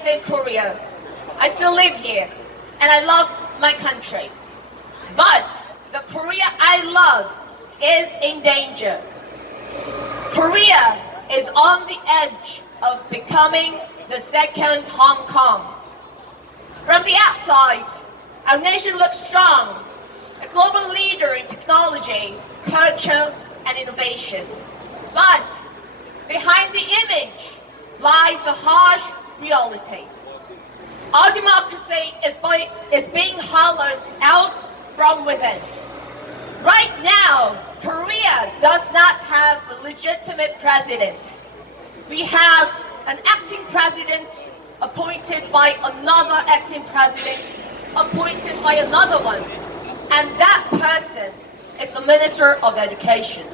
raised in Korea. I still live here, and I love my country. But the Korea I love is in danger. Korea is on the edge of becoming the second Hong Kong. From the outside, our nation looks strong, a global leader in technology, culture, and innovation. But behind the image lies the harsh reality. Our democracy is being hollowed out from within. Right now, Korea does not have a legitimate president. We have an acting president appointed by another acting president, appointed by another one. And that person is the Minister of Education.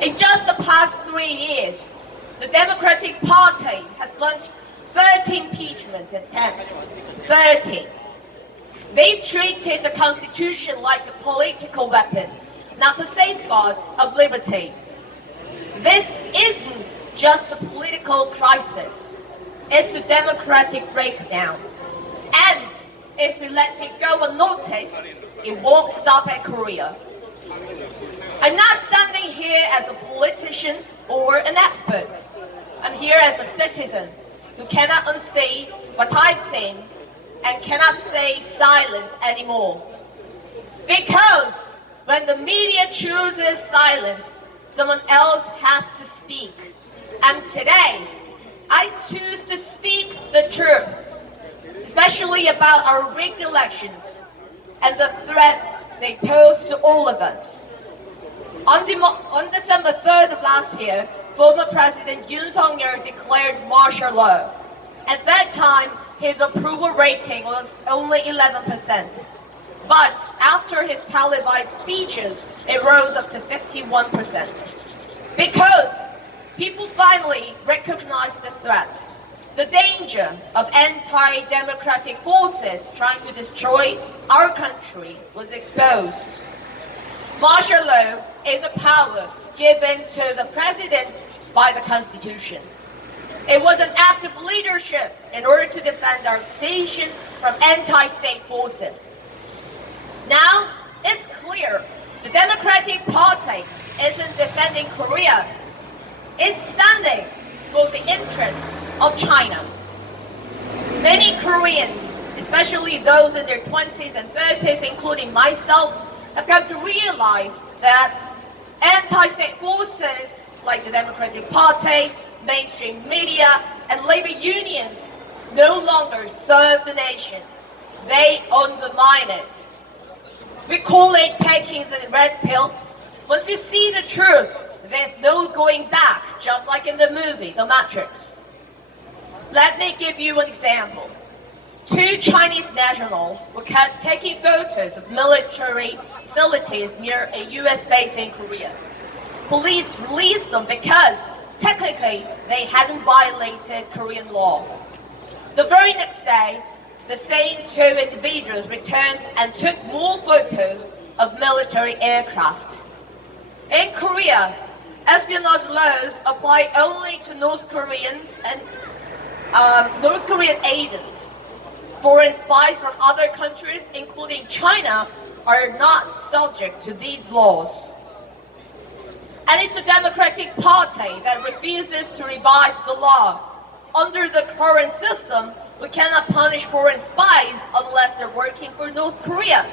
In just the past 3 years, the Democratic Party has launched 30 impeachment attempts. 30. They've treated the Constitution like a political weapon, not a safeguard of liberty. This isn't just a political crisis. It's a democratic breakdown. And if we let it go unnoticed, it won't stop at Korea. I'm not standing here as a politician or an expert. I'm here as a citizen who cannot unsee what I've seen and cannot stay silent anymore. Because when the media chooses silence, someone else has to speak. And today, I choose to speak the truth, especially about our rigged elections and the threat they pose to all of us. On December 3rd of last year, former President Yoon Suk-yeol declared martial law. At that time, his approval rating was only 11%. But after his televised speeches, it rose up to 51%. Because people finally recognized the threat. The danger of anti-democratic forces trying to destroy our country was exposed. Martial law is a power given to the president by the Constitution. It was an act of leadership in order to defend our nation from anti-state forces. Now, it's clear the Democratic Party isn't defending Korea. It's standing for the interest of China. Many Koreans, especially those in their 20s and 30s, including myself, have come to realize that anti-state forces like the Democratic Party, mainstream media, and labor unions no longer serve the nation. They undermine it. We call it taking the red pill. Once you see the truth, there's no going back, just like in the movie, The Matrix. Let me give you an example. 2 Chinese nationals were caught taking photos of military facilities near a US base in Korea. Police released them because technically they hadn't violated Korean law. The very next day, the same 2 individuals returned and took more photos of military aircraft. In Korea, espionage laws apply only to North Koreans and North Korean agents. Foreign spies from other countries, including China, are not subject to these laws. And it's the Democratic Party that refuses to revise the law. Under the current system, we cannot punish foreign spies unless they're working for North Korea.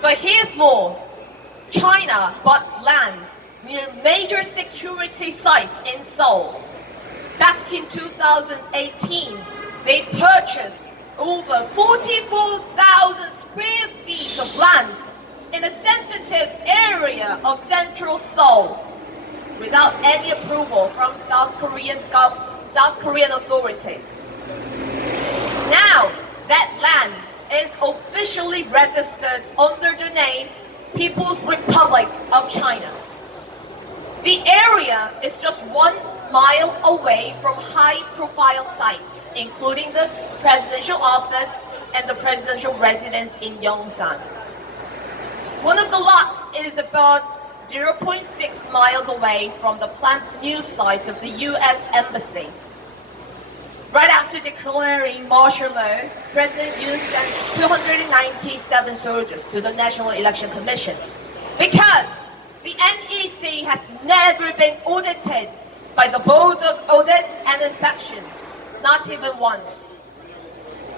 But here's more. China bought land near major security sites in Seoul. Back in 2018, they purchased over 44,000 square feet of land in a sensitive area of central Seoul without any approval from South Korean authorities. Now, that land is officially registered under the name People's Republic of China. The area is just 1 mile away from high-profile sites, including the presidential office and the presidential residence in Yongsan. One of the lots is about 0.6 miles away from the planned new site of the US Embassy. Right after declaring martial law, President Yoon sent 297 soldiers to the National Election Commission because the NEC has never been audited by the Board of Audit and Inspection, not even once.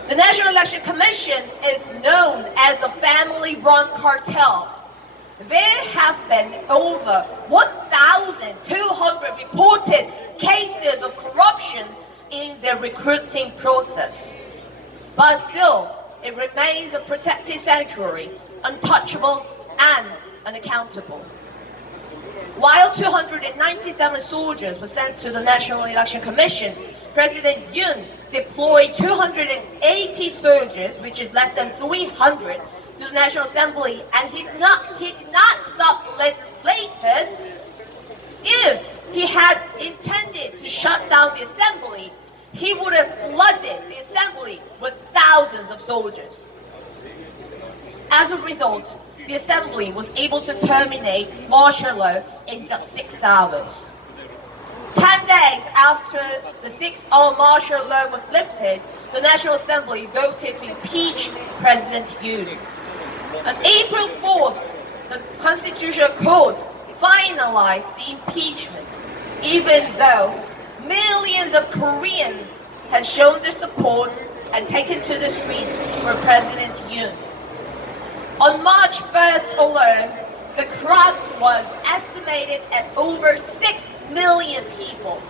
The National Election Commission is known as a family-run cartel. There have been over 1,200 reported cases of corruption in their recruiting process. But still, it remains a protected sanctuary, untouchable and unaccountable. While 297 soldiers were sent to the National Election Commission, President Yoon deployed 280 soldiers, which is less than 300, to the National Assembly, and he did not stop the legislators. If he had intended to shut down the Assembly, he would have flooded the Assembly with thousands of soldiers. As a result, the Assembly was able to terminate martial law in just 6 hours. 10 days after the 6-hour martial law was lifted, the National Assembly voted to impeach President Yoon. On April 4th, the Constitutional Court finalized the impeachment, even though millions of Koreans had shown their support and taken to the streets for President Yoon. On March 1st alone, the crowd was estimated at over 6 million people.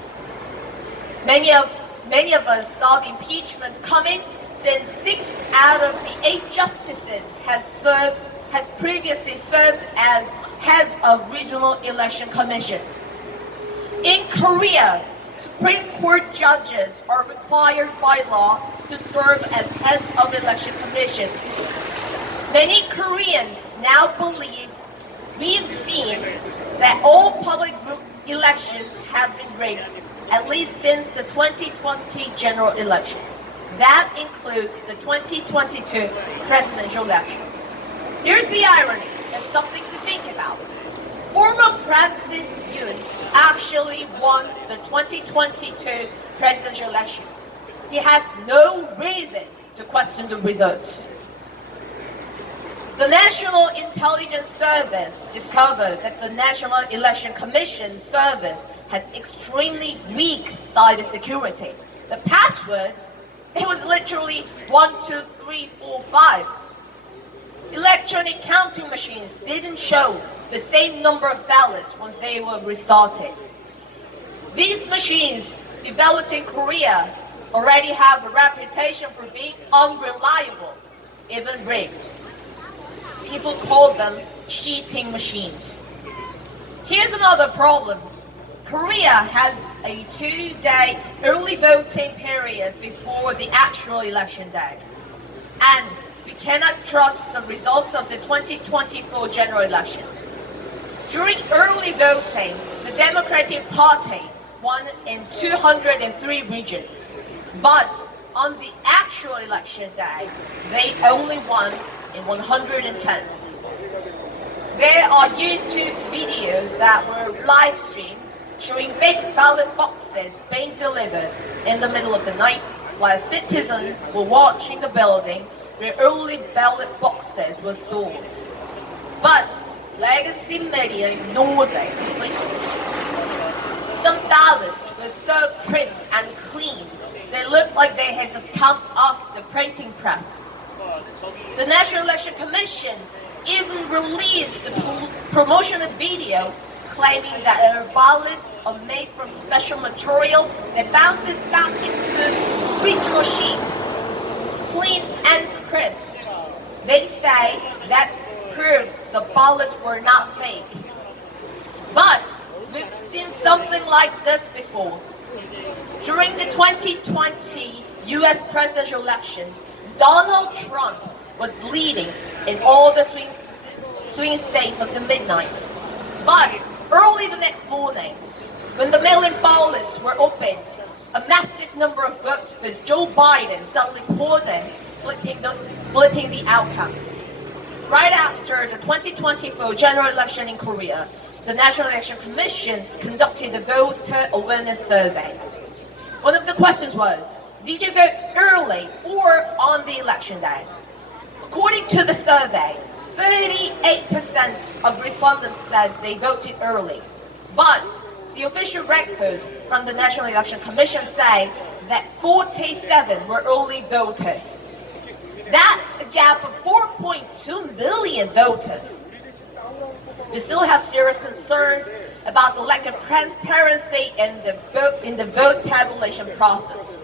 Many of us saw the impeachment coming, since 6 out of the 8 justices has previously served as heads of regional election commissions. In Korea, Supreme Court judges are required by law to serve as heads of election commissions. Many Koreans now believe we've seen that all public elections have been rigged, at least since the 2020 general election. That includes the 2022 presidential election. Here's the irony, and something to think about. Former President Yoon actually won the 2022 presidential election. He has no reason to question the results. The National Intelligence Service discovered that the National Election Commission service had extremely weak cybersecurity. The password, it was literally 12345. Electronic counting machines didn't show the same number of ballots once they were restarted. These machines, developed in Korea, already have a reputation for being unreliable, even rigged. People call them cheating machines. Here's another problem. Korea has a 2-day early voting period before the actual election day. And we cannot trust the results of the 2024 general election. During early voting, the Democratic Party won in 203 regions. But on the actual election day, they only won in 110. There are YouTube videos that were live streamed showing fake ballot boxes being delivered in the middle of the night while citizens were watching the building where early ballot boxes were stored. But legacy media ignored it completely. Some ballots were so crisp and clean, they looked like they had just come off the printing press. The National Election Commission even released the promotional video claiming that their ballots are made from special material that bounces back into the original sheet, clean and crisp. They say that proves the ballots were not fake. But we've seen something like this before. During the 2020 US presidential election, Donald Trump was leading in all the swing states until midnight. But early the next morning, when the mail-in ballots were opened, a massive number of votes for Joe Biden suddenly poured in, flipping the outcome. Right after the 2024 general election in Korea, the National Election Commission conducted a voter awareness survey. One of the questions was, Did you vote early or on the election day? According to the survey, 38% of respondents said they voted early. But the official records from the National Election Commission say that 47 were early voters. That's a gap of 4.2 million voters. We still have serious concerns about the lack of transparency in the vote tabulation process.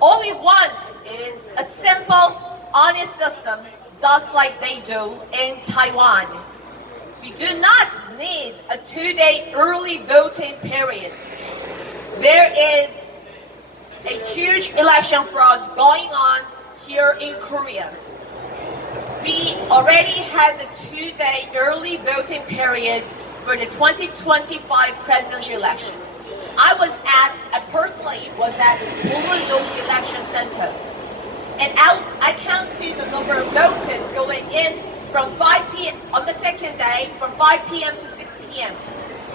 All we want is a simple, honest system, just like they do in Taiwan. We do not need a 2-day early voting period. There is a huge election fraud going on here in Korea. We already had the 2-day early voting period for the 2025 presidential election. I personally was at Buluyong Election Center, and I counted the number of voters going in from 5 p.m. on the second day, from 5 p.m. to 6 p.m.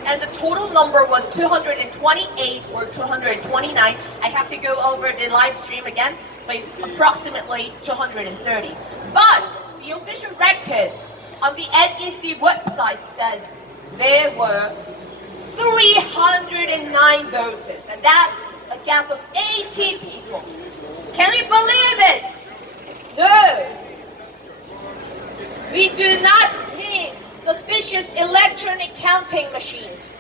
And the total number was 228 or 229. I have to go over the live stream again, but it's approximately 230. But the official record on the NEC website says there were 309 voters, and that's a gap of 80 people. Can we believe it? No. We do not need suspicious electronic counting machines.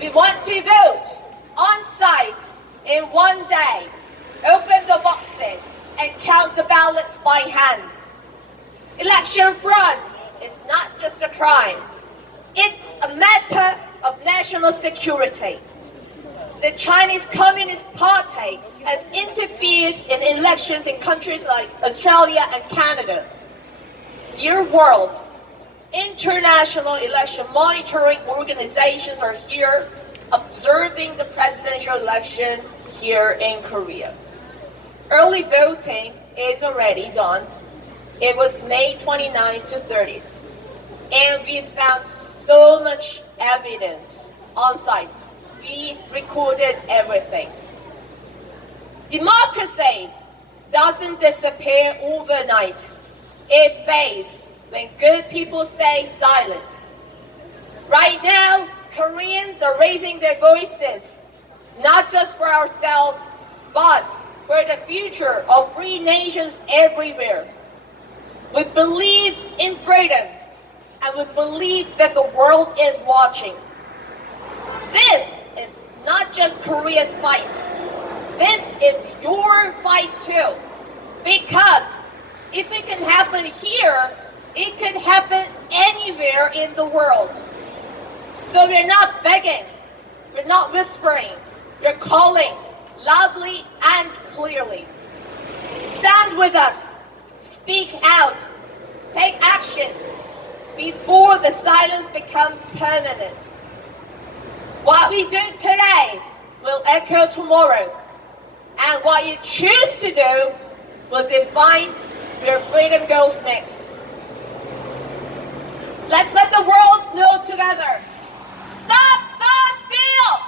We want to vote on site in one day, open the boxes, and count the ballots by hand. Election fraud is not just a crime. It's a matter of national security. The Chinese Communist Party has interfered in elections in countries like Australia and Canada. Dear world, international election monitoring organizations are here observing the presidential election here in Korea. Early voting is already done. It was May 29th to 30th. And we found so much evidence on site. We recorded everything. Democracy doesn't disappear overnight. It fades when good people stay silent. Right now, Koreans are raising their voices, not just for ourselves, but for the future of free nations everywhere. We believe in freedom, and we believe that the world is watching. This is not just Korea's fight. This is your fight too. Because if it can happen here, it could happen anywhere in the world. So we're not begging, we're not whispering, we're calling loudly and clearly. Stand with us, speak out, take action before the silence becomes permanent. What we do today will echo tomorrow, and what you choose to do will define where freedom goes next. Let's let the world know together. Stop the steal!